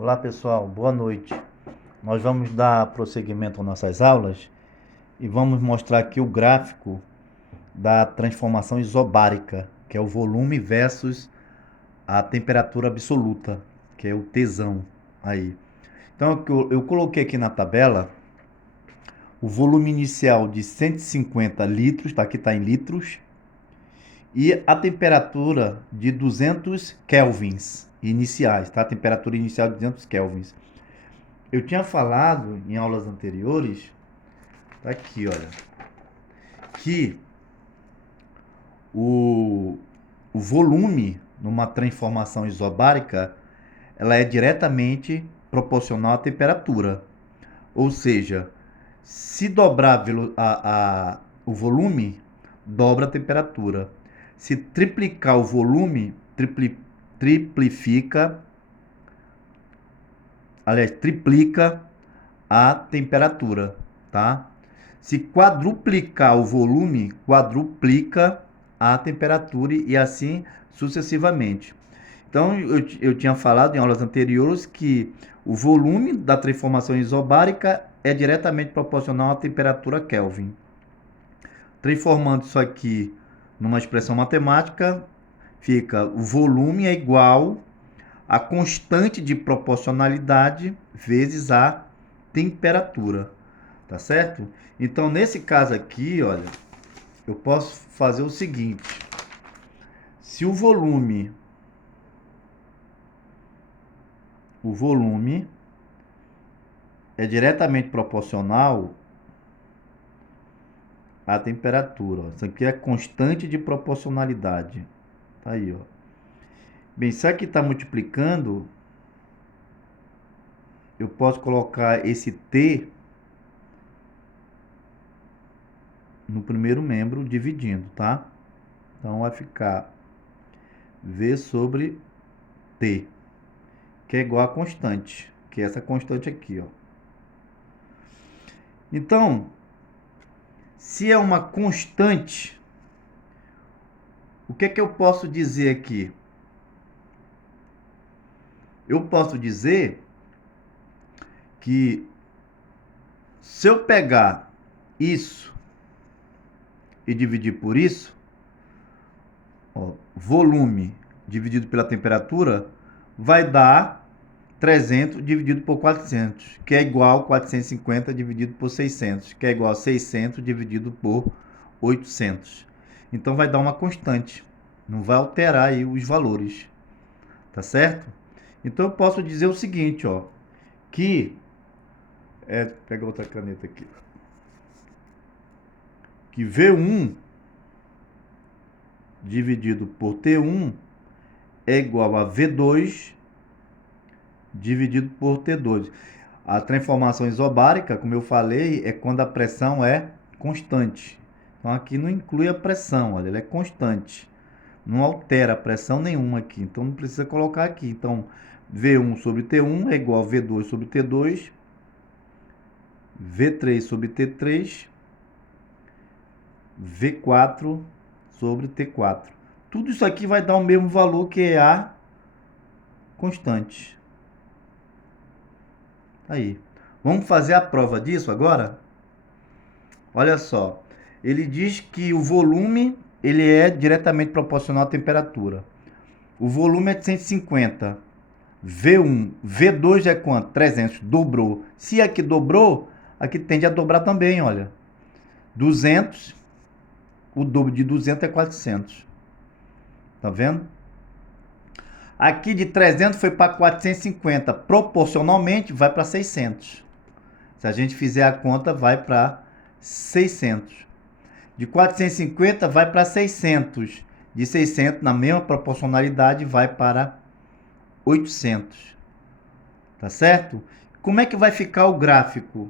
Olá pessoal, boa noite. Nós vamos dar prosseguimento às nossas aulas e vamos mostrar aqui o gráfico da transformação isobárica, que é o volume versus a temperatura absoluta, que é o Tsão aí. Então eu coloquei aqui na tabela o volume inicial de 150 litros, tá? Aqui está em litros, e a temperatura de 200 kelvins iniciais, tá? A temperatura inicial de 200 kelvins. Eu tinha falado em aulas anteriores, tá aqui, olha, que o, o volume numa transformação isobárica, ela é diretamente proporcional à temperatura. Ou seja, se dobrar o volume, dobra a temperatura. Se triplicar o volume, triplica a temperatura, tá? Se quadruplicar o volume, quadruplica a temperatura e assim sucessivamente. Então, eu tinha falado em aulas anteriores que o volume da transformação isobárica é diretamente proporcional à temperatura Kelvin. Transformando isso aqui numa expressão matemática, fica o volume é igual a constante de proporcionalidade vezes a temperatura, tá certo? Então, nesse caso aqui, olha, eu posso fazer o seguinte: se o volume é diretamente proporcional à temperatura, ó. Isso aqui é constante de proporcionalidade, tá aí, ó. Bem, se aqui está multiplicando, eu posso colocar esse T no primeiro membro dividindo, tá? Então vai ficar V sobre T, que é igual a constante, que é essa constante aqui, ó. Então, se é uma constante, o que é que eu posso dizer aqui? Eu posso dizer que se eu pegar isso e dividir por isso, ó, volume dividido pela temperatura vai dar 300 dividido por 400, que é igual a 450 dividido por 600, que é igual a 600 dividido por 800. Então vai dar uma constante, não vai alterar aí os valores, tá certo? Então eu posso dizer o seguinte, ó, que pega outra caneta aqui, que V1 dividido por T1 é igual a V2 dividido por T2. A transformação isobárica, como eu falei, é quando a pressão é constante. Então aqui não inclui a pressão, olha, ela é constante. Não altera a pressão nenhuma aqui, então não precisa colocar aqui. Então V1 sobre T1 é igual a V2 sobre T2, V3 sobre T3, V4 sobre T4. Tudo isso aqui vai dar o mesmo valor, que é a constante. Aí. Vamos fazer a prova disso agora? Olha só. Ele diz que o volume ele é diretamente proporcional à temperatura. O volume é de 150. V1, V2 é quanto? 300. Dobrou. Se aqui dobrou, aqui tende a dobrar também, olha. 200, o dobro de 200 é 400. Tá vendo? Aqui de 300 foi para 450. Proporcionalmente, vai para 600. Se a gente fizer a conta, vai para 600. De 450 vai para 600. De 600, na mesma proporcionalidade, vai para 800. Tá certo? Como é que vai ficar o gráfico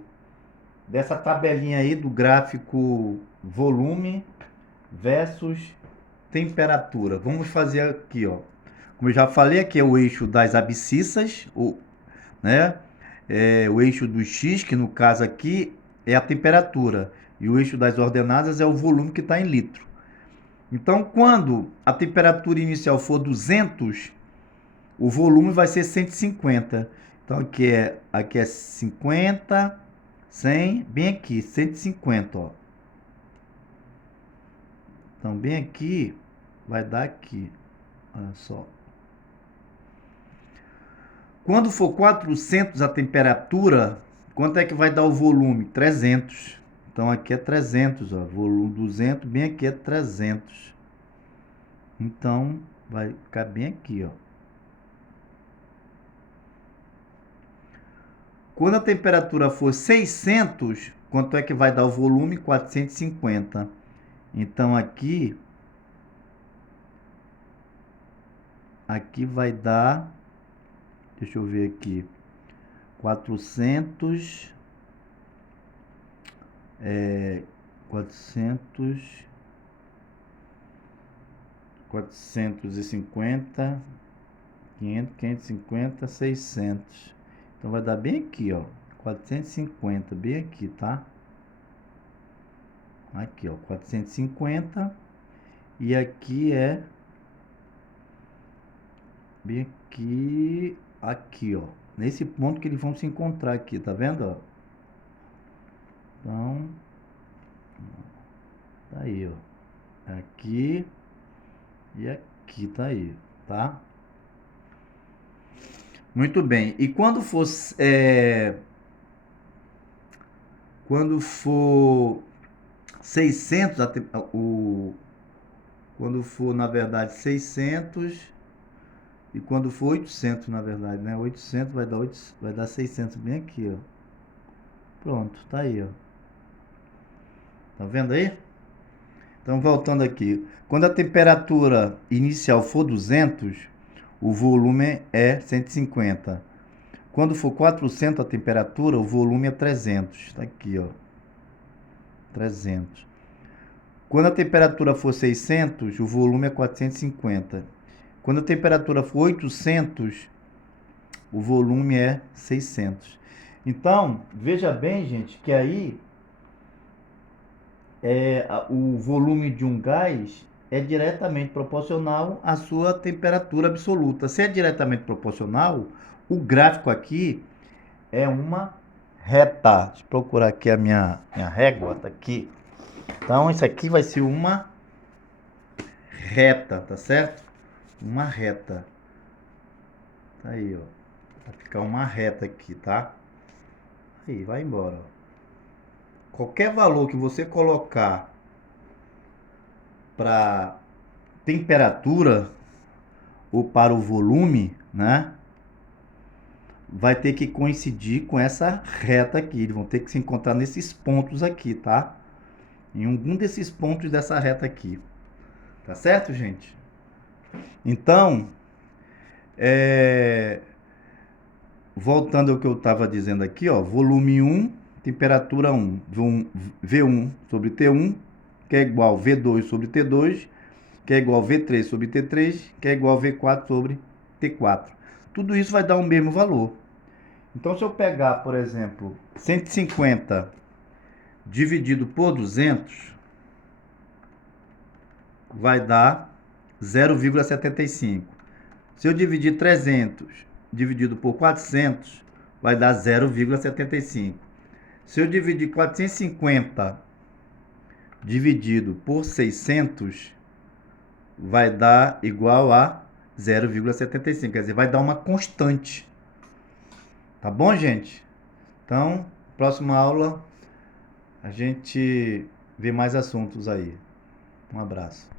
dessa tabelinha aí do gráfico volume versus temperatura? Vamos fazer aqui, ó. Como eu já falei, aqui é o eixo das abscissas, né? O eixo do X, que no caso aqui é a temperatura, e o eixo das ordenadas é o volume, que está em litro. Então, quando a temperatura inicial for 200, o volume vai ser 150. Então aqui é 50, 100, bem aqui, 150, ó. Então bem aqui vai dar aqui, olha só. Quando for 400 a temperatura, quanto é que vai dar o volume? 300. Então aqui é 300, ó. Volume 200, bem aqui é 300. Então vai ficar bem aqui, ó. Quando a temperatura for 600, quanto é que vai dar o volume? 450. Então aqui vai dar, deixa eu ver aqui, 400, 450, 500, 550, 600. Então vai dar bem aqui, ó, 450, bem aqui, tá? Aqui, ó, 450. E aqui é bem aqui, ó. Nesse ponto que eles vão se encontrar aqui, tá vendo, ó? Então, tá aí, ó. Aqui e aqui, tá aí, tá? Muito bem. E quando for, quando for 600, quando for, na verdade, 600, e quando for 800, na verdade, né? 800 vai dar 600 bem aqui, ó. Pronto, tá aí, ó. Tá vendo aí? Então, voltando aqui. Quando a temperatura inicial for 200, o volume é 150. Quando for 400 a temperatura, o volume é 300. Tá aqui, ó. 300. Quando a temperatura for 600, o volume é 450. Quando a temperatura for 800, o volume é 600. Então, veja bem, gente, que aí o volume de um gás é diretamente proporcional à sua temperatura absoluta. Se é diretamente proporcional, o gráfico aqui é uma reta. Deixa eu procurar aqui a minha régua, tá aqui. Então, isso aqui vai ser uma reta, tá certo? Uma reta. Tá aí, ó. Vai ficar uma reta aqui, tá? Aí, vai embora, ó. Qualquer valor que você colocar para temperatura ou para o volume, né? Vai ter que coincidir com essa reta aqui. Eles vão ter que se encontrar nesses pontos aqui, tá? Em algum desses pontos dessa reta aqui. Tá certo, gente? Então, voltando ao que eu estava dizendo aqui, ó, volume 1, temperatura 1, V1 sobre T1, que é igual a V2 sobre T2, que é igual a V3 sobre T3, que é igual a V4 sobre T4. Tudo isso vai dar o mesmo valor. Então, se eu pegar, por exemplo, 150 dividido por 200, vai dar 0,75. Se eu dividir 300 dividido por 400, vai dar 0,75. Se eu dividir 450 dividido por 600, vai dar igual a 0,75. Quer dizer, vai dar uma constante. Tá bom, gente? Então, próxima aula a gente vê mais assuntos aí. Um abraço.